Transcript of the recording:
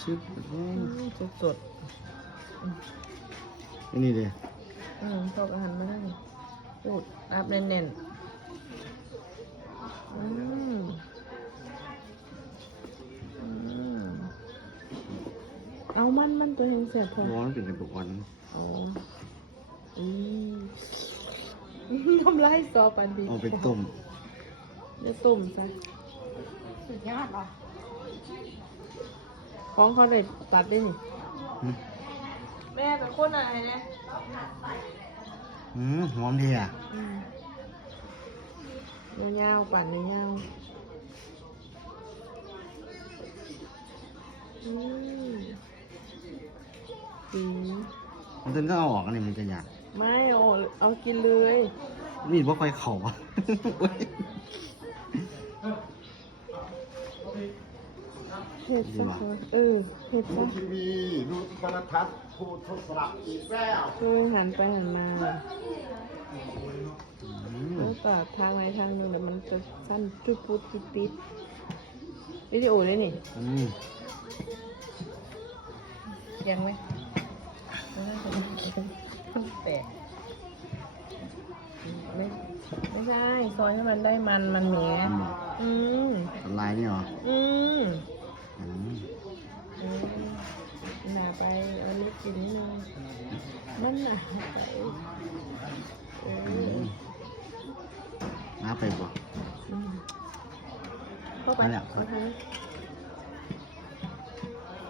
ชึบสดอันนี้เลยตกอาหารมาได้พูดอัพแน่นๆเอามันตัวแห้งเสียบพอ ร้อนเป็นกระดูกวันอ๋อทำไรซอปันดีเอาไปต้มจะต้มซะ สุดยอดเหรอ ของเขาเลยตัดได้นี่แม่เป็นคนอะไรนะหอมดีอ่ะยาวๆปั่นยาวมันก็เอาออกอันนี้มันจะยากไม่เอากินเลย มีดว่าไฟเข่าอ่ะเห็ดซะเห็ดซะทีวีดูโทรทัศน์พูดโทรศัพท์อีกแล้วหันไปหันมาแล้วก็ทางไหนทางหนึ่งแต่มันจะสั้นจุดปุ๊บติดวิดีโอเลยนี่ยังไหมแตกไม่ใช่ซอยให้มันได้มันเหนียวลายนี่เหรอหนาไปเอาเล็กกินนิดนึงมันหนาไปน้าไปบ่เข้าไปแล้ว